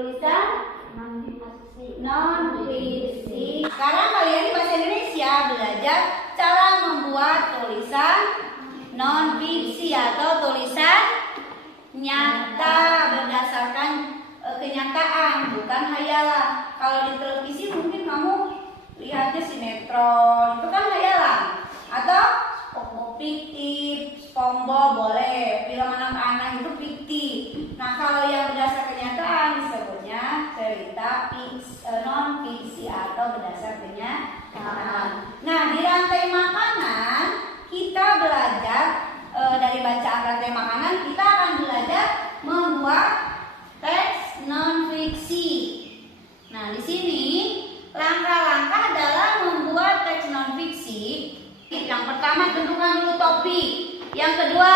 tulisan non-fiksi. Sekarang kalian di bahasa Indonesia belajar cara membuat tulisan non-fiksi atau tulisan nyata berdasarkan kenyataan, bukan hayalan. Kalau di televisi mungkin kamu lihatnya sinetron, itu kan hayalan. Atau fiktif, SpongeBob boleh, film anak-anak itu fiktif. Nah, kalau yang berdasar kenyataan disebutnya cerita non-fiksi atau berdasar kenyataan. Nah, di rantai makanan kita belajar dari bacaan rantai makanan kita akan belajar membuat teks non-fiksi. Nah, di sini langkah-langkah dalam membuat teks non-fiksi. Yang pertama, tentukan dulu topik. Yang kedua,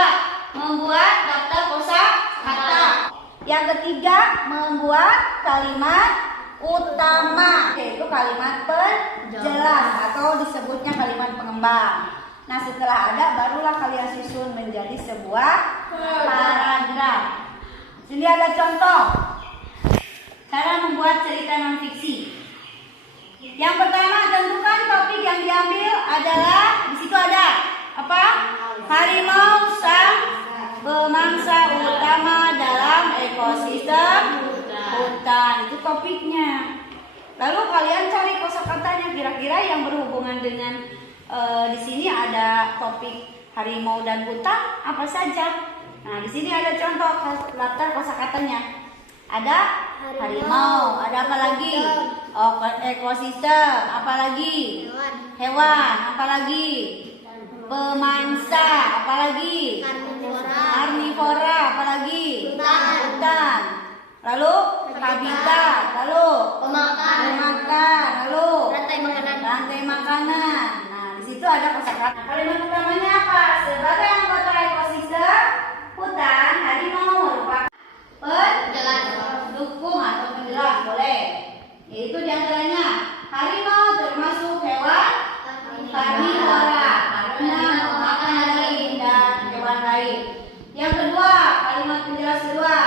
membuat daftar kosakata. Yang ketiga, membuat kalimat utama, yaitu kalimat penjelas atau disebutnya kalimat pengembang. Nah, setelah ada, barulah kalian susun menjadi sebuah paragraf. Sini ada contoh cara membuat cerita non-fiksi. Yang pertama, tentukan topik yang diambil adalah, di situ ada apa? Harimau sang pemangsa utama dalam ekosistem hutan. Itu topiknya. Lalu kalian cari kosakatanya kira-kira yang berhubungan dengan di sini ada topik harimau dan hutan apa saja. Nah, di sini ada contoh daftar kosakatanya. Ada harimau, ada apa lagi? Oh, ekosistem, apa lagi? Hewan, apa lagi? Pemangsa, apa lagi? Karnivora, apa lagi? Hutan. Lalu habitat, lalu pemakan, lalu rantai makanan. Nah, di situ ada kosakata. Kalimat utamanya apa? Sebagai anggota ekosistem hutan, harimau merupakan pendukung atau penjelas, boleh. Yaitu diantaranya harimau termasuk hewan karnivora karena memakan daging dan hewan lain. Yang kedua, kalimat penjelas kedua,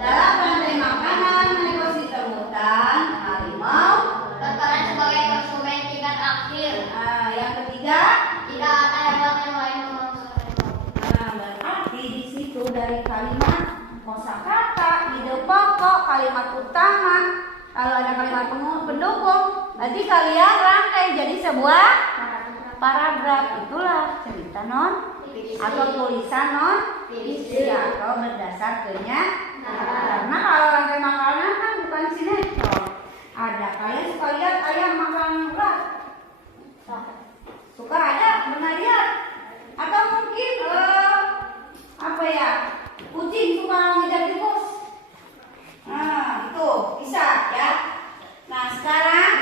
dalam rantai makanan ekosistem hutan, harimau berperan sebagai konsumen tingkat akhir. Yang ketiga, tidak ada hewan yang lain memangsa hewan. Berarti di situ dari kalimat kosakata, ide pokok, kalimat utama, kalau ada kalimat pendukung, nanti kalian rangkai jadi sebuah paragraf. Itulah cerita non-fiksi atau tulisan non-fiksi atau berdasar kenyataan. Karena kalau rantai makanan kan bukan sinetron. Ada, kalian suka lihat ayam makan ulat? Suka ada, pernah lihat? Atau mungkin apa ya? Kucing suka ngejar tikus. Nah, itu bisa ya. Nah, sekarang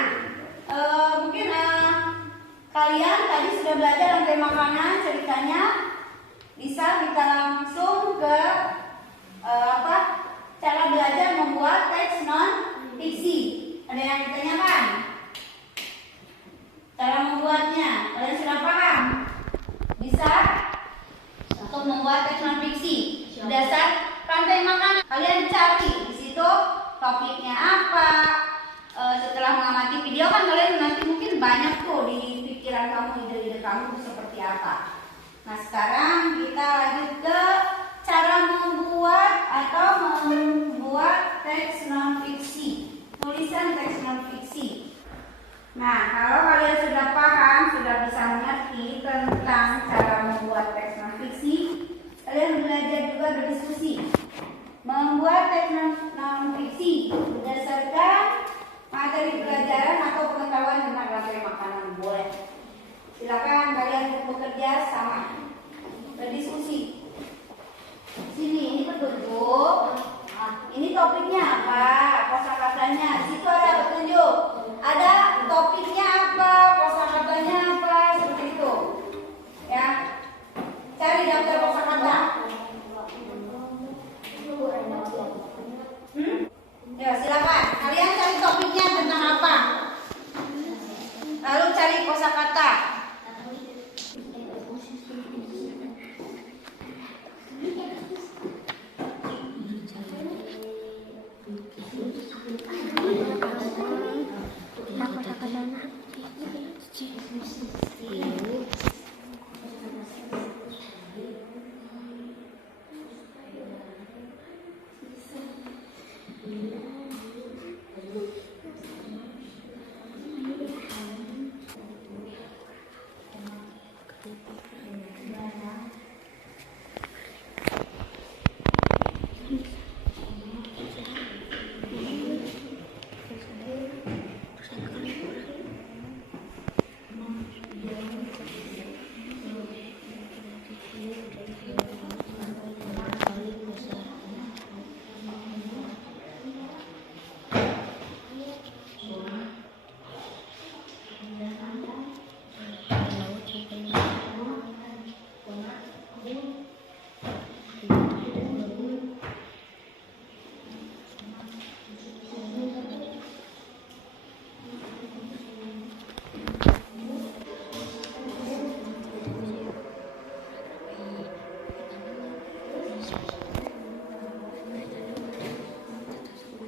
mungkin kalian tadi sudah belajar rantai makanan ceritanya. Bisa kita langsung ke cara belajar membuat teks non-fiksi. Ada yang ditanyakan? Cara membuatnya, kalian sudah paham? Bisa untuk membuat teks non-fiksi berdasar rantai makanan. Kalian cari di situ topiknya apa. Setelah mengamati video kan kalian nanti mungkin banyak tuh di pikiran kamu, ide-ide kamu seperti apa. Nah, sekarang kita lanjut ke cara membuat teks non-fiksi, tulisan teks non-fiksi. Nah, kalau kalian sudah paham, sudah bisa mengerti tentang cara membuat teks non-fiksi, kalian belajar juga berdiskusi. Membuat teks non-fiksi berdasarkan materi pelajaran atau pengetahuan tentang rantai makanan, boleh. Silakan kalian bekerja sama, berdiskusi. Sini ini petunjuk. Ini topiknya apa? Kosakatanya. Situ ada petunjuk. Ada topiknya apa? Kosakatanya apa? Seperti itu. Ya. Cari daftar kosakata. Ya, silakan. Kalian cari topiknya tentang apa? Lalu cari kosakata.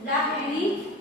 Udah ini.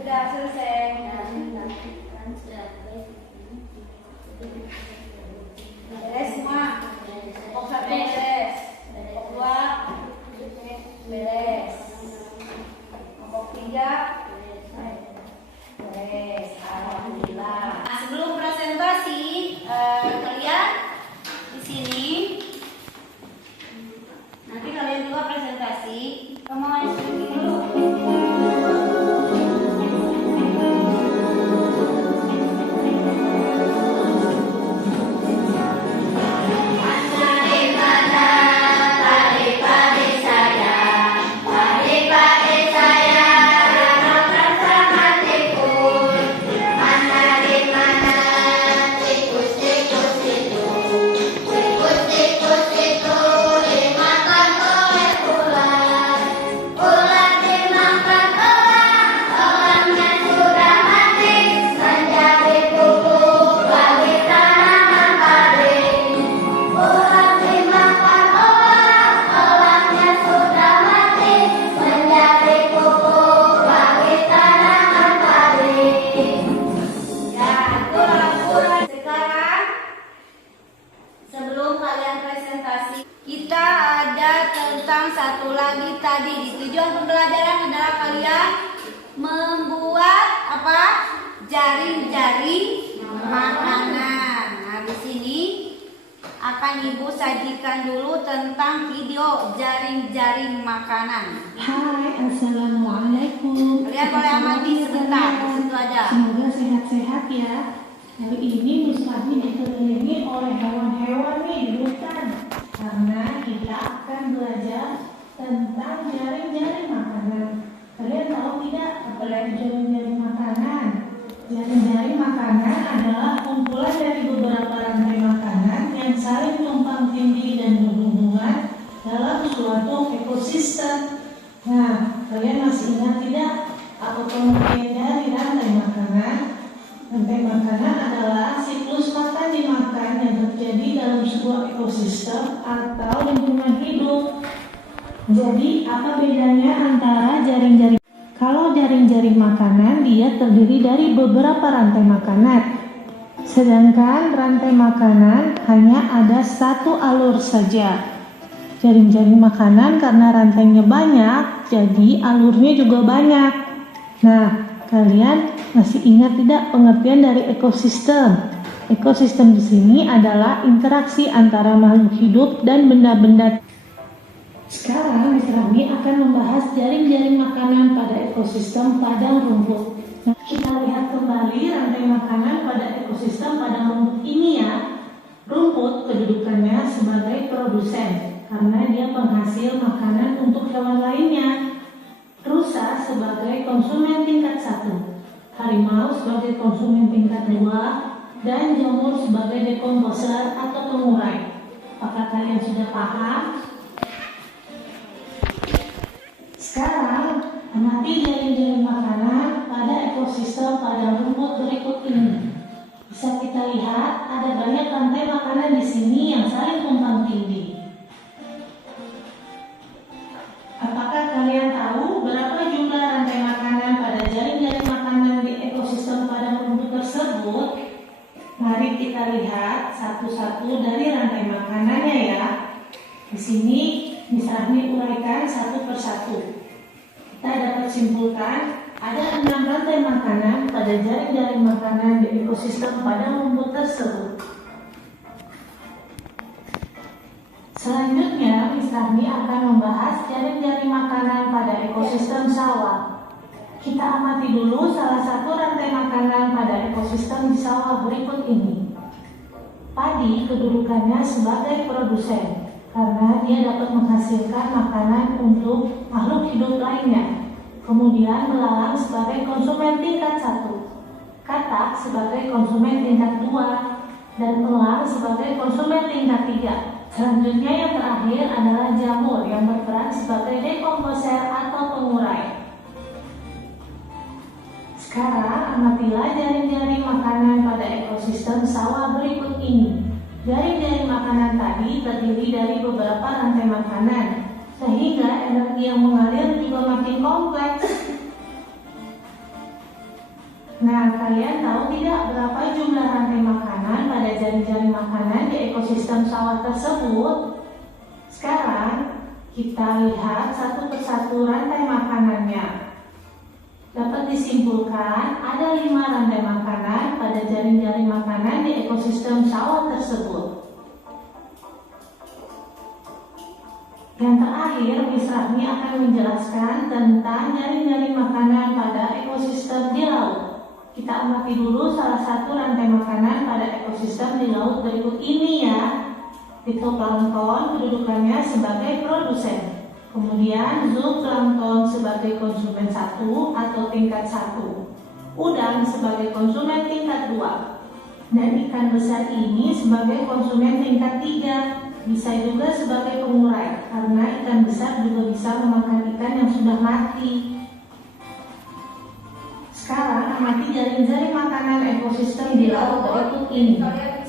Sudah selesai. Beres semua. Pokok 1 beres. Pokok 2 beres. Pokok 3 beres. Alhamdulillah. Nah, sebelum presentasi kalian di sini. Nanti kalian juga presentasi. Kamu harus dulu. Kita ada tentang satu lagi tadi. Di tujuan pembelajaran adalah kalian membuat apa? Jaring-jaring makanan. Nah, di sini akan Ibu sajikan dulu tentang video jaring-jaring makanan. Hai, assalamualaikum. Kalian boleh amati sebentar, situ aja. Semoga sehat-sehat ya. Hari ini Musfahmi dikelilingi oleh hewan-hewan nih di hutan. Karena kita akan belajar tentang jaring-jaring makanan. Kalian tahu tidak apa itu jaring-jaring makanan? Jaring-jaring makanan adalah kumpulan dari beberapa rantai makanan yang saling tumpang tindih dan berhubungan dalam suatu ekosistem. Nah, kalian masih ingat tidak apa pengertian dari rantai makanan? Rantai makanan adalah siklus makan dimakan yang terjadi dalam sebuah ekosistem atau lingkungan hidup. Jadi, apa bedanya antara jaring jaring makanan dia terdiri dari beberapa rantai makanan. Sedangkan rantai makanan hanya ada satu alur saja. Jaring-jaring makanan karena rantainya banyak, jadi alurnya juga banyak. Nah, kalian masih ingat tidak pengertian dari ekosistem? Ekosistem di sini adalah interaksi antara makhluk hidup dan benda-benda. Sekarang Miss Rani akan membahas jaring-jaring makanan pada ekosistem padang rumput. Nah, kita lihat kembali rantai makanan pada ekosistem padang rumput ini ya. Rumput kedudukannya sebagai produsen karena dia penghasil makanan untuk hewan lainnya. Rusa sebagai konsumen tingkat 1, harimau sebagai konsumen tingkat 2, dan jamur sebagai dekomposer atau pengurai. Apakah kalian sudah paham? Sekarang, amati jaring-jaring makanan pada ekosistem padang rumput berikut ini. Bisa kita lihat ada banyak rantai makanan di sini yang saling tumpang tindih. Apakah kalian tahu berapa jumlah rantai makanan pada jaring-jaring makanan di ekosistem padang rumput tersebut? Mari kita lihat satu-satu dari rantai makanannya ya. Di sini Miss Rahmi uraikan satu persatu. Kita dapat simpulkan ada 6 rantai makanan pada jaring-jaring makanan di ekosistem padang rumput tersebut. Selanjutnya, Miss Rahmi akan membahas jaring-jaring makanan pada ekosistem sawah. Kita amati dulu salah satu rantai makanan pada ekosistem di sawah berikut ini. Padi kedudukannya sebagai produsen karena dia dapat menghasilkan makanan untuk makhluk hidup lainnya. Kemudian belalang sebagai konsumen tingkat 1, katak sebagai konsumen tingkat 2, dan elang sebagai konsumen tingkat 3. Selanjutnya yang terakhir adalah jamur yang berperan sebagai dekomposer atau pengurai. Sekarang amatilah jaring-jaring makanan pada ekosistem sawah berikut ini. Jaring-jaring makanan tadi terdiri dari beberapa rantai makanan, sehingga energi yang mengalir juga makin kompleks. Nah, kalian tahu tidak berapa jumlah rantai makanan pada jaring-jaring makanan di ekosistem sawah tersebut? Sekarang, kita lihat satu persatu rantai makanannya. Dapat disimpulkan ada 5 rantai makanan pada jaring-jaring makanan di ekosistem sawah tersebut. Yang terakhir, Miss Rahmi akan menjelaskan tentang jaring-jaring makanan pada ekosistem di laut. Kita amati dulu salah satu rantai makanan pada ekosistem di laut berikut ini ya. Fitoplankton kedudukannya sebagai produsen. Kemudian zooplankton sebagai konsumen 1 atau tingkat 1. Udang sebagai konsumen tingkat 2. Dan ikan besar ini sebagai konsumen tingkat 3. Bisa juga sebagai pengurai karena ikan besar juga bisa memakan ikan yang sudah mati. Sekarang amati jaring-jaring makanan ekosistem di laut berikut ini.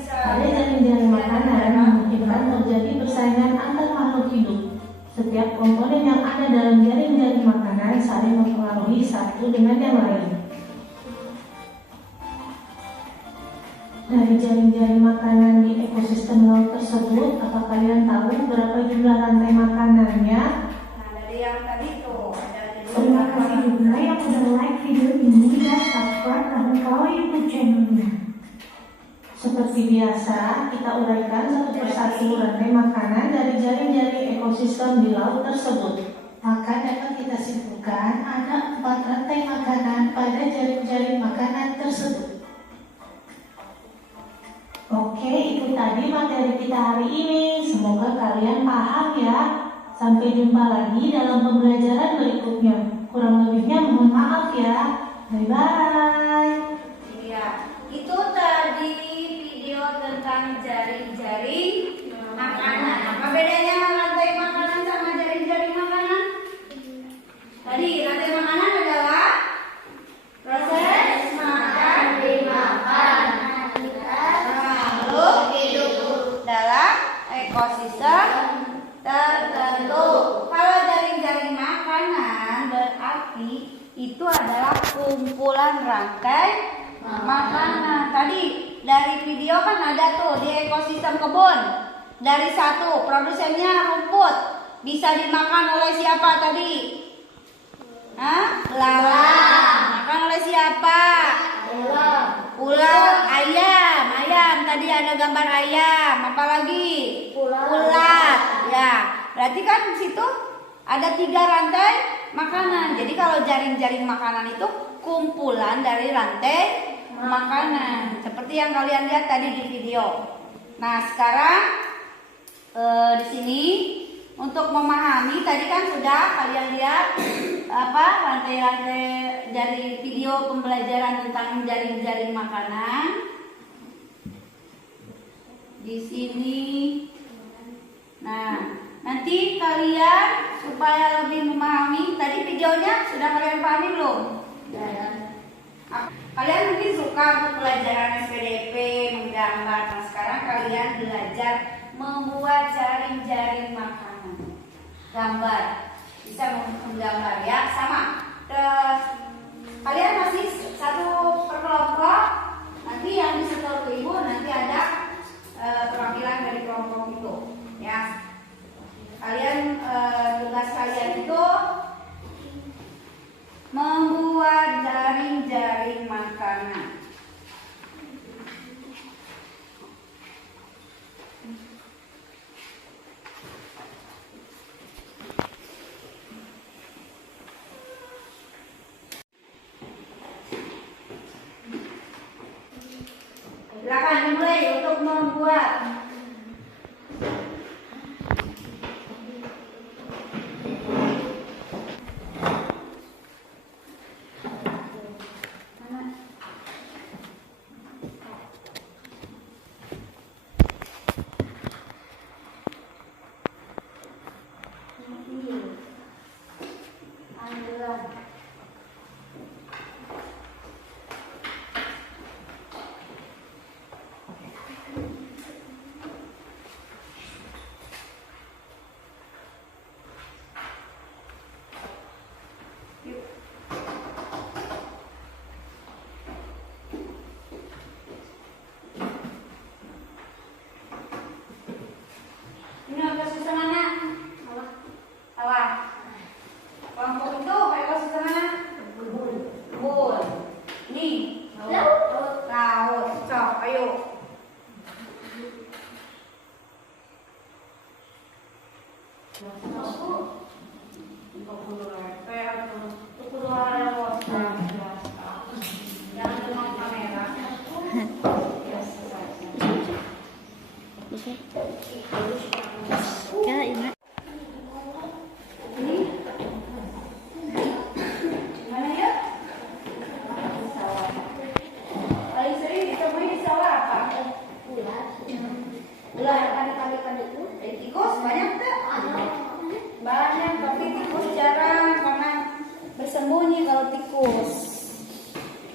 Pada jaring-jaring makanan memungkinkan terjadi persaingan antar makhluk hidup. Setiap komponen yang ada dalam jaring-jaring makanan saling mempengaruhi satu dengan yang lain. Dari jaring-jaring makanan di ekosistem laut tersebut, apa kalian tahu berapa jumlah rantai makanannya? Nah, dari yang tadi tuh ada Terima kasih juga yang sudah like video ini dan subscribe dan follow YouTube channelnya. Seperti biasa, kita uraikan satu persatu rantai makanan dari jaring-jaring ekosistem di laut tersebut. Maka dapat kita simpulkan ada 4 rantai makanan pada jaring-jaring makanan tersebut. Oke, itu tadi materi kita hari ini. Semoga kalian paham ya. Sampai jumpa lagi dalam pembelajaran berikutnya. Kurang lebihnya mohon maaf ya. Bye-bye. Iya, itu tadi video tentang jaring-jaring makanan. Apa bedanya rantai makanan sama jaring-jaring makanan? Tadi rantai makanan adalah proses makan dimakan. Makhluk hidup dalam ekosistem tertentu. Kalau jaring-jaring makanan berarti itu adalah kumpulan rantai makanan. Tadi dari video kan ada tuh di ekosistem kebun. Dari satu, produsennya rumput. Bisa dimakan oleh siapa tadi? Hah? Belalang. Makan oleh siapa? Ular, ayam. Tadi ada gambar ayam. Apa lagi? Ulat. Ya, berarti kan di situ ada 3 rantai makanan. Jadi kalau jaring-jaring makanan itu kumpulan dari rantai makanan. Seperti yang kalian lihat tadi di video. Nah, sekarang di sini untuk memahami tadi kan sudah kalian lihat apa rantai-rantai dari video pembelajaran tentang jaring-jaring makanan. Di sini. Nah, nanti kalian supaya lebih memahami, tadi videonya sudah kalian pahami belum? Kalian mungkin suka untuk pelajaran SPDP, menggambar. Nah, sekarang kalian belajar membuat jaring-jaring makanan. Gambar, bisa menggambar ya, sama. Terus kalian masih satu perkelompok. Nanti yang disetor ke ibu nanti ada perwakilan dari kelompok itu, ya. Kalian tugas kalian itu membuat jaring-jaring makanan. Silakan dimulai untuk membuat. Ini agak susah mana? Salah. Kelompok itu pakai susah mana? Kebun. Ini laut. Cok, ayo. Jangan cuma kamera. Ya, ini. Mana ya? Sawah. Paling sering ditemui di sawah apa? Ular. Tikus banyak tak? Banyak, tapi tikus jarang karena bersembunyi kalau tikus.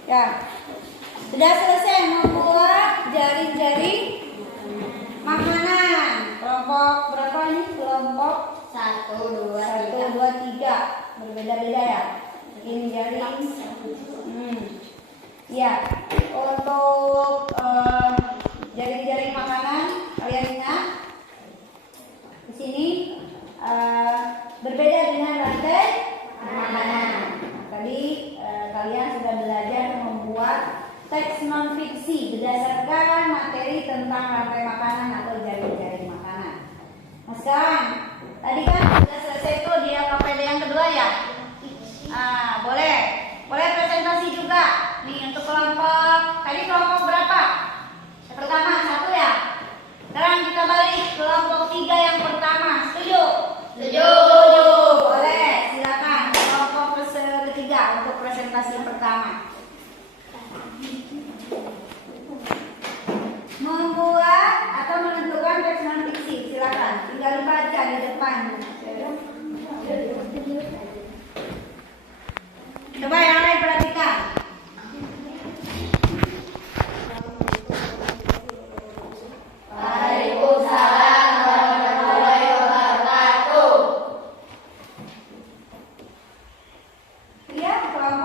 Ya, sudah selesai membuat jaring-jaring makanan. Kelompok berapa nih? Kelompok 1, 2, 3. Berbeda-beda ya. Ini jaring. Ya, untuk jaring-jaring makanan kalian ingat di sini berbeda dengan rantai makanan. Tadi kalian sudah belajar membuat teks non fiksi berdasarkan materi tentang rantai makanan atau jaring-jaring makanan. Nah, sekarang tadi kan sudah selesai itu di LKPD yang kedua ya. Boleh presentasi juga. Nih untuk kelompok tadi kelompok berapa? Pertama 1 ya. Sekarang kita balik kelompok 3 yang pertama. Setuju? Setuju. Boleh, silakan kelompok ketiga untuk presentasi pertama. Membuat atau menentukan teks non fiksi, silakan. Tinggal dibaca di depan. Coba yang lain perhatikan. Waalaikumsalam warahmatullahi wabarakatuh. Lihat kelompok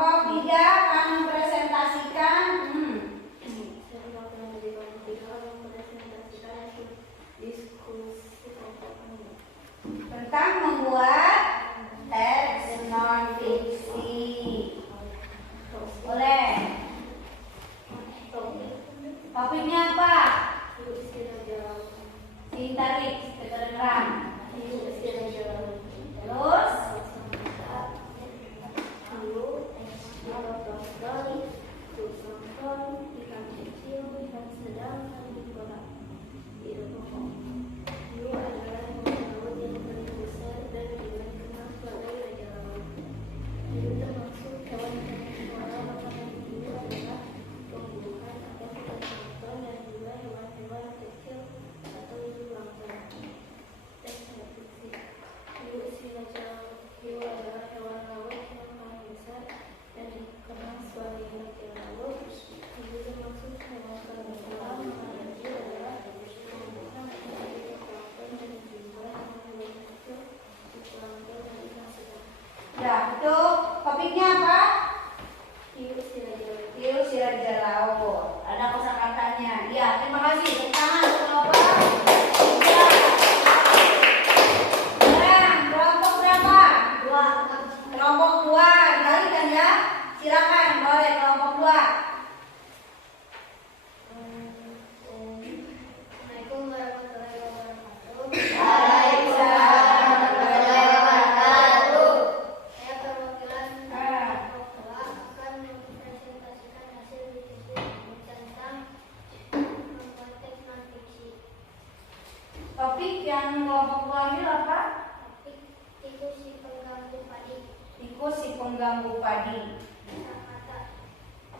pengganggu padi. Kata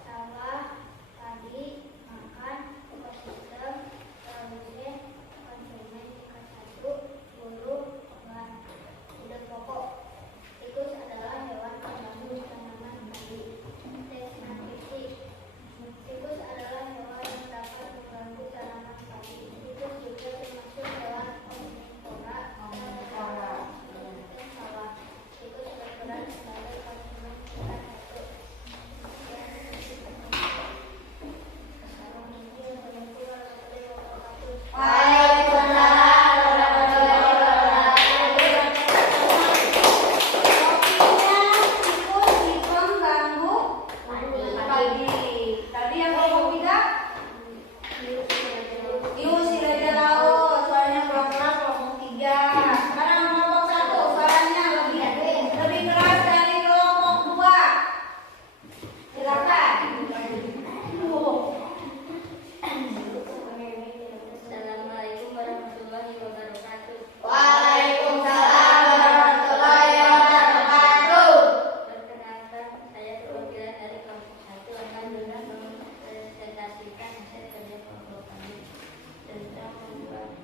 sawah, padi, makan, ekosistem, produsen, konsumen tingkat satu, buruh, bahan hidup pokok. Tikus adalah hewan pengganggu tanaman padi. Teks non-fiksi. Tikus adalah hewan yang dapat mengganggu tanaman padi. Tikus juga termasuk hewan omnivora atau sawah. Tikus berperan sebagai konsumen tingkat satu. Assalamualaikum warahmatullahi wabarakatuh. Waalaikumsalam warahmatullahi wabarakatuh. Topiknya tikus si pengganggu padi. Tadi yang kelompok 3 hiu si raja laut, suaranya pelan-pelan kelompok 3. Sekarang kelompok 1 suaranya lebih keras dari kelompok 2. Silakan. Assalamualaikum warahmatullahi wabarakatuh. Waalaikumsalam warahmatullahi wabarakatuh. Perkenalkan, saya perwakilan dari kelompok 1 akan mempresentasikan hasil kerja kelompok kami tentang membuat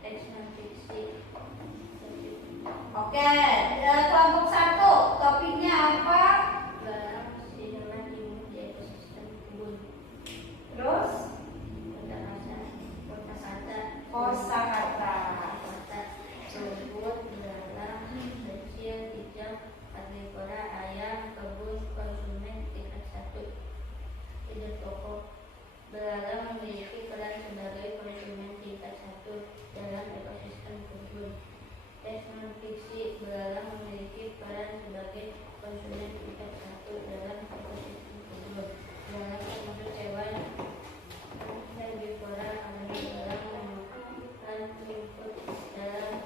teks non-fiksi. Oke, kelompok 1 topiknya apa? Barang si hewan hidup di ekosistem kebun. Terus Kosakata kosakata. rumput, belalang, kecil, hijau, karnivora, ayam, kebun, konsumen tingkat satu. Hidup pokok. Belalang memiliki peran sebagai konsumen tingkat satu dalam ekosistem kebun. Teks non-fiksi. Belalang memiliki peran sebagai konsumen tingkat satu dalam ekosistem kebun. Belalang termasuk hewan herbivora karena belalang memakan rumput dalam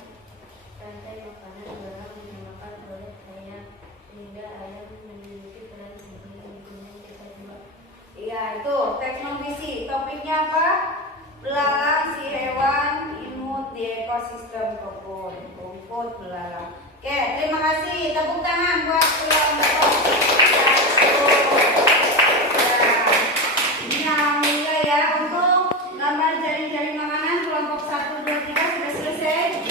rantai makanan. Belalang dimakan oleh ayam sehingga ayam memiliki peran sebagai konsumen tingkat dua. Iya, itu teks non-fiksi. Topiknya apa? Belalang si hewan imut di ekosistem kebun. Rumput belalang. Oke, terima kasih. Tepuk tangan buat kelompok 1. Ini alhamdulillah ya, untuk gambar jaring-jaring makanan kelompok 1, 2, 3 sudah selesai.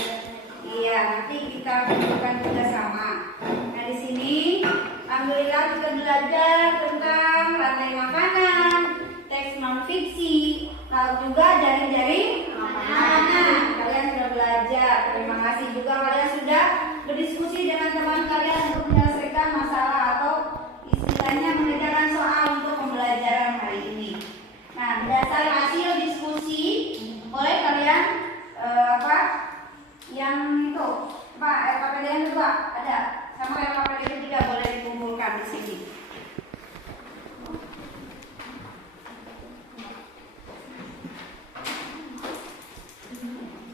Iya, nanti kita lakukan juga sama. Nah, di sini alhamdulillah kita belajar tentang rantai makanan, teks non-fiksi, lalu juga jaring-jaring makanan. Kalian sudah belajar. Terima kasih juga kalian sudah berdiskusi dengan teman kalian untuk menyelesaikan masalah atau istilahnya mengerjakan soal untuk pembelajaran hari ini. Nah, berdasar hasil diskusi, boleh kalian yang itu LKPD yang kedua ada sama LKPD yang ketiga boleh dikumpulkan di sini.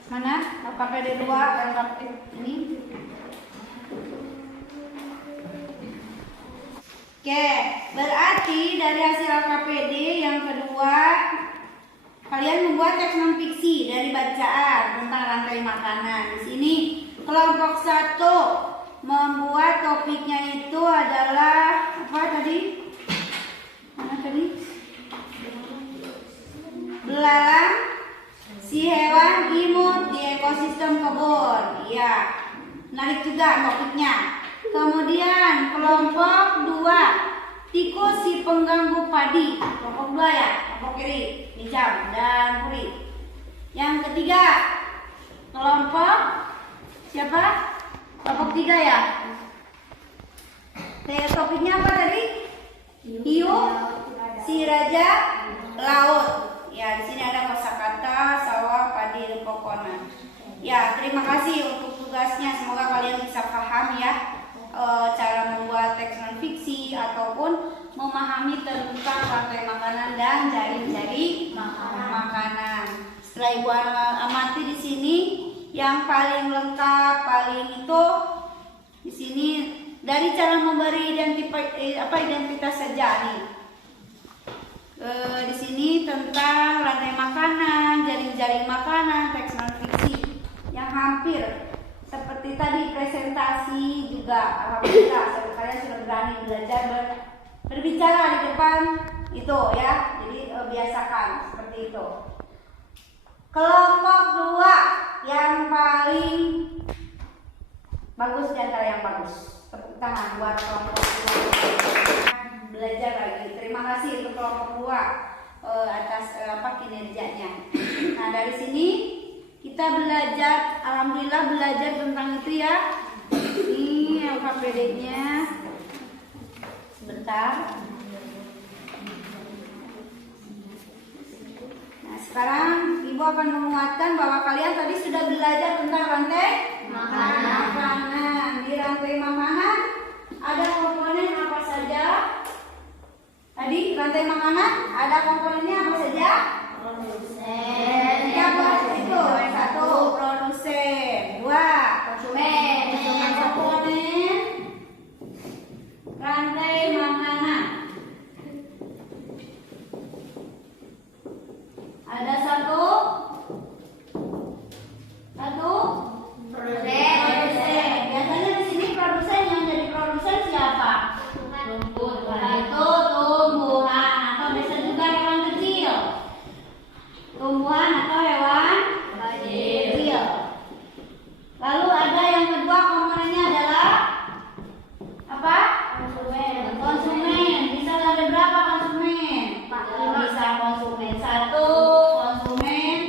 Mana LKPD 2 LKPD ini? Oke, berarti dari hasil LKPD yang kedua kalian membuat teks non-fiksi dari bacaan tentang rantai makanan. Di sini kelompok 1 membuat topiknya itu adalah apa tadi? Mana tadi? Belalang si hewan imut di ekosistem kebun. Iya, menarik juga topiknya. Kemudian kelompok 2 tikus si pengganggu padi. Kelompok 2 ya, kelompok kiri, Nijam dan Puri. Yang ketiga kelompok siapa? Kelompok 3 ya. Topiknya apa tadi? Hiu si raja laut. Ya, di sini ada kosakata, sawah, padi, dan pepohonan. Ya, terima kasih untuk tugasnya. Semoga kalian bisa paham ya cara membuat teks non-fiksi ataupun memahami tentang rantai makanan dan jaring-jaring makanan. Setelah Ibu amati di sini yang paling lengkap, paling itu di sini dari cara memberi identitas sejarah. Di sini tentang rantai makanan, jaring-jaring makanan, teks non-fiksi yang hampir seperti seperti tadi presentasi juga, alhamdulillah kalian sudah berani belajar berbicara di depan itu ya. Jadi biasakan seperti itu. Kelompok 2 yang paling bagus di antara yang bagus. Tepuk tangan buat kelompok 2. Belajar lagi. Terima kasih untuk kelompok 2 atas kinerjanya. Nah, dari sini kita belajar, alhamdulillah belajar tentang itu ya. Ini LKPD-nya. Sebentar. Nah, sekarang Ibu akan menguatkan bahwa kalian tadi sudah belajar tentang rantai makanan. Di rantai makanan ada komponen apa saja? Tadi rantai makanan ada komponennya apa saja? Produsen. Siapa itu? Yang satu produsen, 2 Konsumen. komponen rantai makanan. Ada satu Produsen. Biasanya di sini produsen yang jadi produsen siapa? Satu tumbuhan atau bisa juga hewan kecil. Tumbuhan atau hewan kecil. Lalu ada yang kedua komponennya adalah apa? Konsumen. Bisa ada berapa konsumen? Bisa konsumen 1, konsumen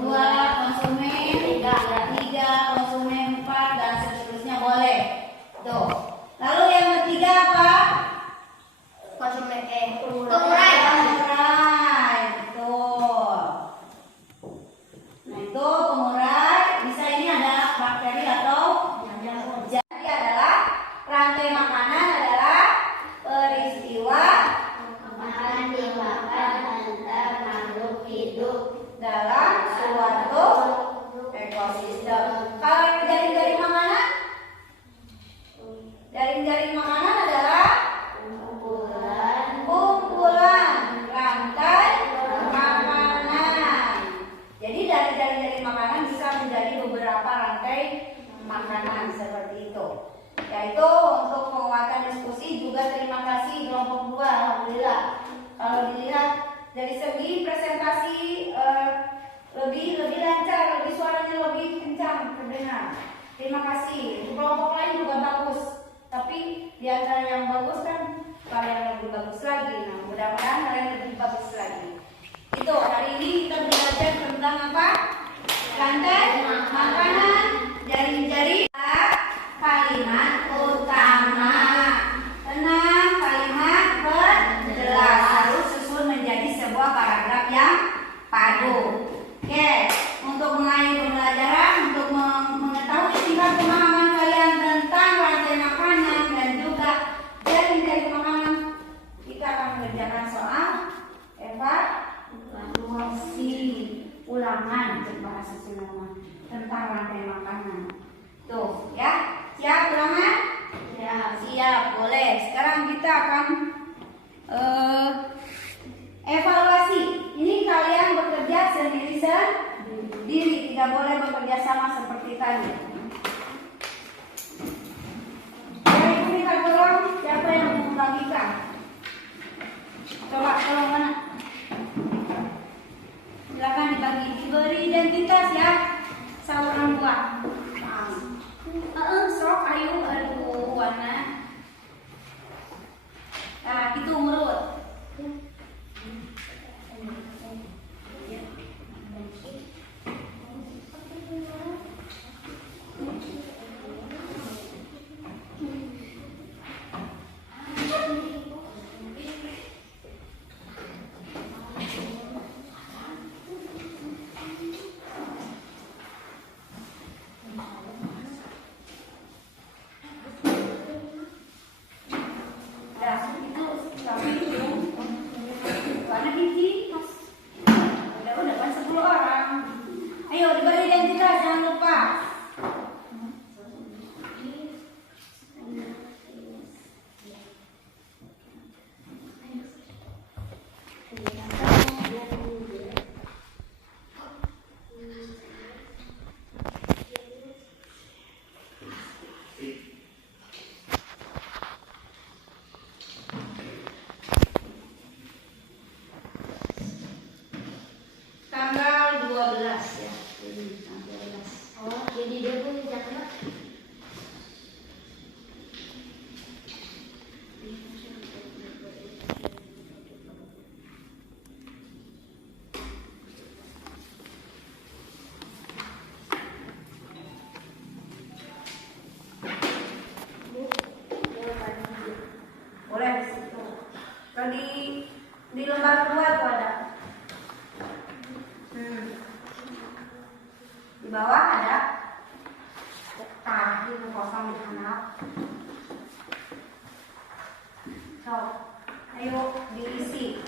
2, konsumen 3, konsumen 4 dan seterusnya boleh. Tuh. Lalu yang ketiga apa? Konsumen. Pengurai. Betul. Nah, itu pengurai. Bisa ini ada bakteri atau jadi adalah rantai makanan adalah peristiwa Makanan dimakan antar makhluk hidup. dalam suatu ekosistem. Kalau yang jaring-jaring makanan, jaring-jaring makanan adalah kumpulan rantai makanan. Jadi dari jaring-jaring makanan bisa menjadi beberapa rantai makanan seperti itu. Yaitu untuk penguatan diskusi juga terima kasih kelompok 2, alhamdulillah. Kalau dilihat dari segi presentasi lebih lancar, lebih suaranya lebih kencang terdengar. Terima kasih. Untuk kelompok lain juga bagus. Tapi di antara yang bagus kan kalian lebih bagus lagi. Nah, mudah-mudahan kalian lebih bagus lagi. Itu hari ini kita belajar tentang apa? Rantai makanan, jaring-jaring. Kalimat utama. Tenang, kalimat berjelas harus susun menjadi sebuah paragraf yang padu. Oke, untuk mengakhiri pembelajaran, untuk mengetahui tingkat pemahaman kalian tentang rantai makanan dan juga jaring-jaring makanan, kita akan mengerjakan soal evaluasi ulangan bahasa Sunda tentang rantai makanan. Tuh, ya. Siap ulangan? Siap, boleh. Sekarang kita akan evaluasi. Ini kalian bekerja sendiri, tidak boleh bekerja sama seperti tadi. Dari ini minta tolong siapa yang mau membagikan? Coba tolong mana? Silakan dibagi, diberi identitas ya, seorang buah. Sok ayo warna. Nah, itu urut. Nah, itu Bu, jawabannya Bu. Boleh di situ. Kalau di lembar kedua itu ada. Di bawah ada. Tadi itu kosong di kanan. So, ayo diisi.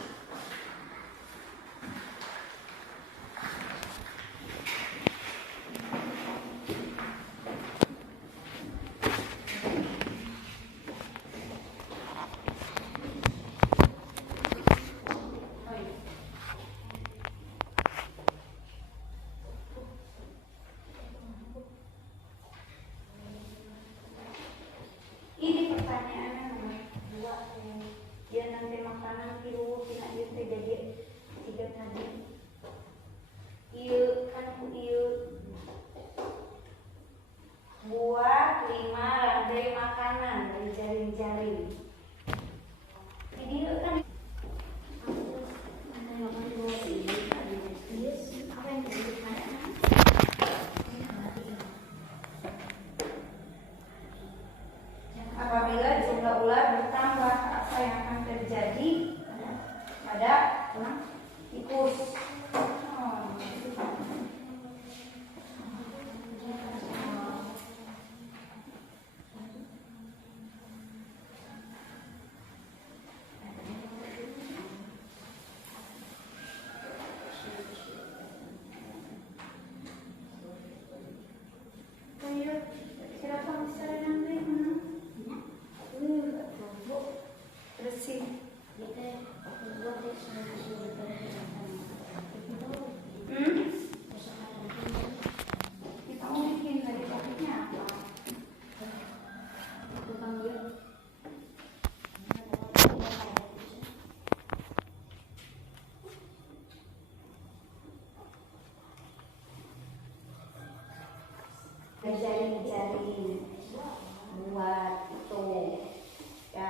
Ini pertanyaannya nomor 2. Dia nanti makanan tilu tina ieu teh jadi 3 tadi. Ieu kan ieu buat 5 rantai makanan dari jaring-jaring. Jadi ieu kan Apa yang terjadi pada anak? apabila jumlah ular bertambah, apa yang akan terjadi pada tikus? Ayo, silakan misalnya nanti. Bersih. Kita mau bikin dari topiknya apa? Jaring-jaring buat itu ya.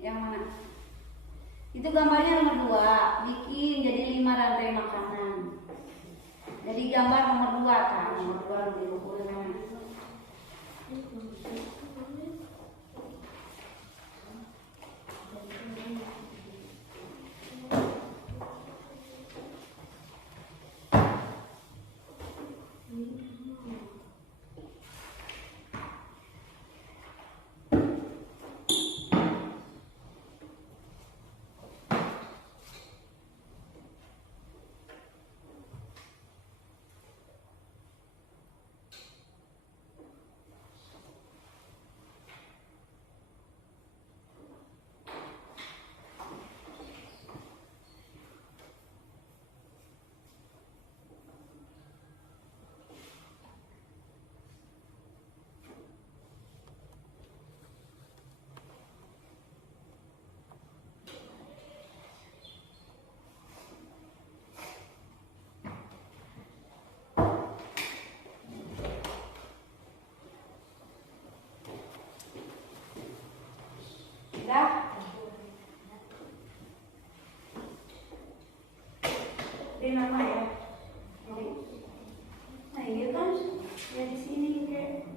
Yang mana? Itu gambarnya nomor 2. Bikin jadi 5 rantai makanan. Jadi gambar nomor 2 kan. Nomor 2 lebih bukunya. Beri nama ya. Nah ini kan dari sini kayak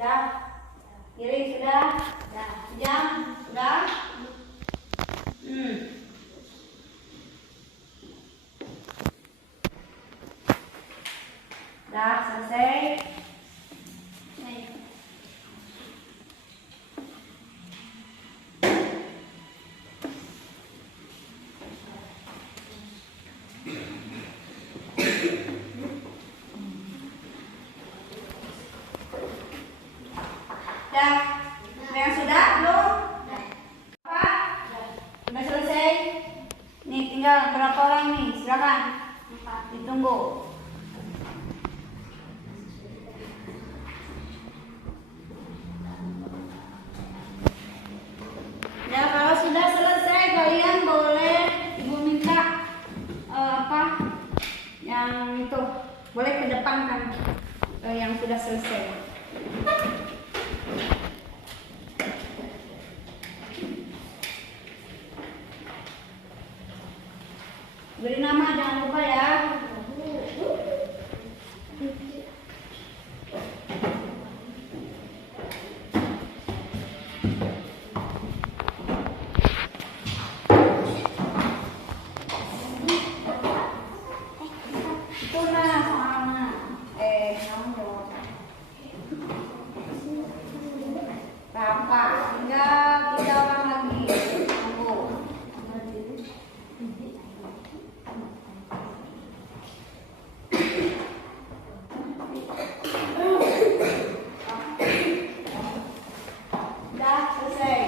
Sudah? Piring sudah? Jam sudah? Sudah selesai? Yang sudah belum? Apa? Sudah selesai? Nih tinggal berapa orang nih? Silakan. Ditunggu. Ya kalau sudah selesai kalian boleh ibu minta apa? Yang itu boleh ke depan kan? Yang sudah selesai. Beri nama jangan lupa ya. Itu nah soalnya. Kamu jawab. Berapa? Tinggal 3 orang lagi. Tunggu. Sudah selesai.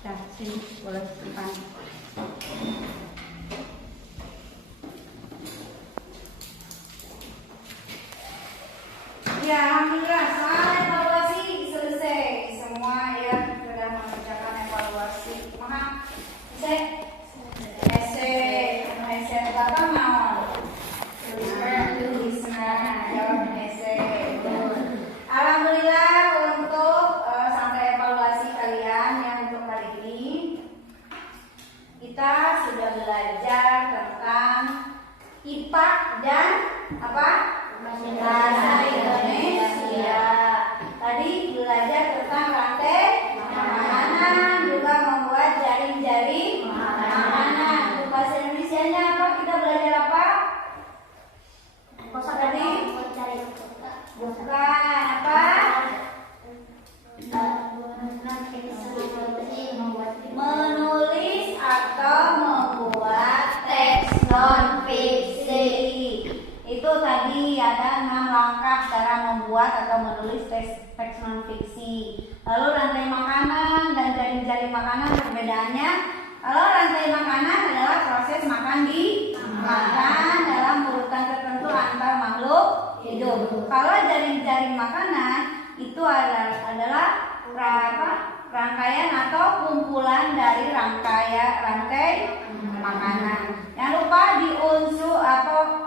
Dah, sini boleh simpan. Ya, alhamdulillah soal evaluasi selesai semua ya, sudah mengerjakan evaluasi. Mana? Esai apa mau? Tulisnya, jawab esai. Alhamdulillah untuk sampai evaluasi kalian yang untuk hari ini kita sudah belajar tentang IPA dan apa? Bahasa Indonesia. Tadi belajar tentang rantai makanan, juga membuat jaring-jaring makanan. Untuk bahasa Indonesianya apa? Kita belajar apa? Tadi bukan apa? Menulis atau membuat teks non fiksi. Itu tadi ada 6 langkah cara membuat atau menulis teks non fiksi. Lalu rantai makanan dan jaring-jaring makanan perbedaannya. Kalau rantai makanan adalah proses makan dalam urutan tertentu antar makhluk hidup. Kalau jaring-jaring makanan itu adalah rangkaian atau kumpulan dari rantai makanan. Jangan lupa di unsur atau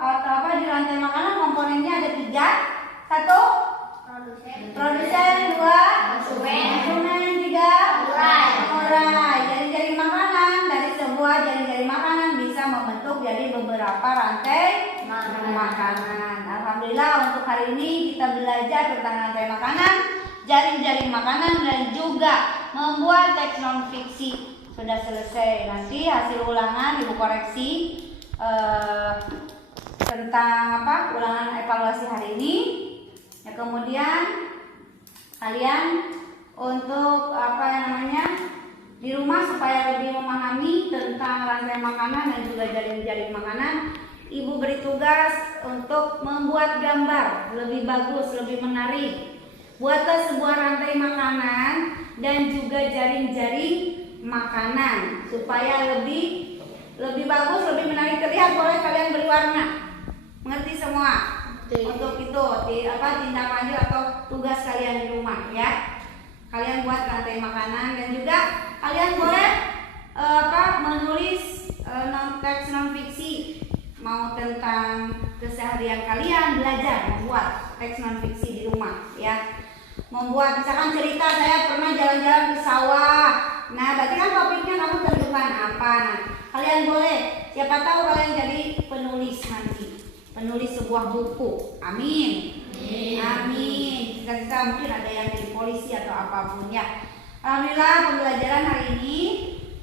di rantai makanan komponennya ada 3. 1 produsen, 2 konsumen, 3 urai. Jaring-jaring makanan dari sebuah jaring-jaring makanan bisa membentuk jadi beberapa rantai makanan. Alhamdulillah untuk hari ini kita belajar tentang rantai makanan, jaring-jaring makanan dan juga membuat teks non fiksi. Sudah selesai. Nanti hasil ulangan ibu koreksi tentang ulangan evaluasi hari ini. Ya, kemudian kalian untuk di rumah supaya lebih memahami tentang rantai makanan dan juga jaring-jaring makanan, ibu beri tugas untuk membuat gambar lebih bagus, lebih menarik. Buatlah sebuah rantai makanan dan juga jaring-jaring makanan supaya lebih bagus, lebih menarik terlihat. Boleh kalian beri warna. Mengerti semua? Untuk itu tindak lanjut atau tugas kalian di rumah ya. Kalian buat rantai makanan dan juga kalian boleh teks non fiksi, mau tentang keseharian kalian belajar membuat teks non fiksi di rumah ya. Membuat misalkan cerita saya pernah jalan-jalan ke sawah. Nah, berarti kan topiknya kamu tentukan apa. Nah, kalian boleh, siapa tahu kalian jadi penulis nanti, penulis sebuah buku. Amin. Amin. Kita mungkin ada yang jadi polisi atau apapun ya. Alhamdulillah pembelajaran hari ini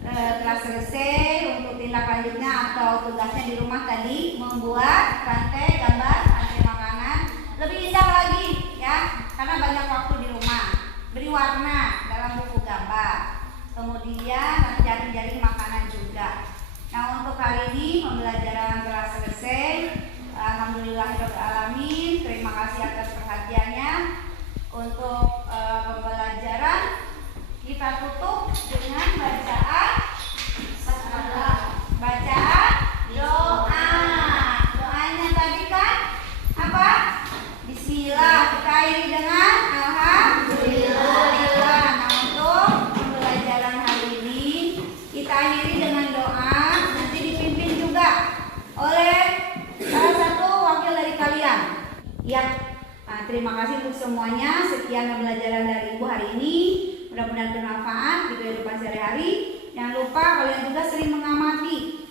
telah selesai. Untuk tindak lanjutnya atau tugasnya di rumah tadi membuat rantai gambar, rantai makanan lebih indah lagi ya, karena banyak waktu di rumah. Beri warna dalam buku gambar, kemudian jaring-jaring makanan juga. Nah, untuk hari ini pembelajaran telah selesai. Alhamdulillahirobbilalamin. Terima kasih atas perhatiannya. Untuk pembelajaran kita tutup dengan bacaan doa. Doanya tadi kan apa? Bismillah. Kita akhiri dengan alhamdulillah. Nah, untuk pembelajaran hari ini kita akhiri dengan doa. Nanti dipimpin juga oleh salah satu wakil dari kalian ya. Nah, terima kasih untuk semuanya. Sekian pembelajaran dari Ibu hari ini. Mudah-mudahan bermanfaat di kehidupan sehari-hari. Jangan lupa kalian juga sering mengamati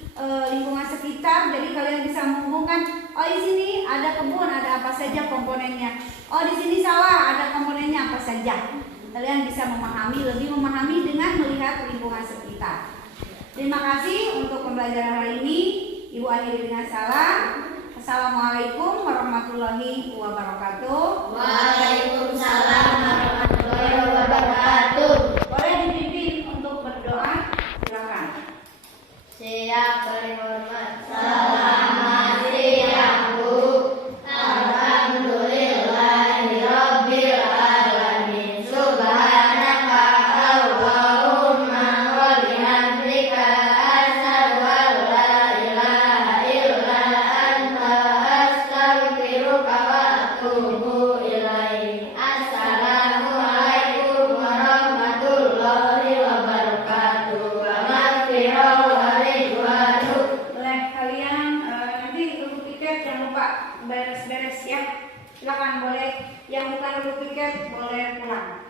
lingkungan sekitar. Jadi kalian bisa menghubungkan, oh di sini ada kebun, ada apa saja komponennya. Oh di sini sawah, ada komponennya apa saja. Kalian bisa lebih memahami dengan melihat lingkungan sekitar. Terima kasih untuk pembelajaran hari ini. Ibu akhiri dengan salam. Assalamualaikum warahmatullahi wabarakatuh. Waalaikumsalam warahmatullahi wabarakatuh. Boleh dipimpin untuk berdoa, silakan. Siap berhormat. Selamat siang Bu. Alhamdulillahirabbil alamin. Subhanaka Allahumma wa bihamdika asyhadu an la ilaha illa anta astaghfiruka wa atubu ilaik. Assalamualaikum warahmatullahi wabarakatuh. Wa maghfirah wa ridwanuh. Boleh kalian nanti untuk tiket jangan lupa beres-beres ya. Silakan, boleh yang bukan untuk tiket boleh pulang.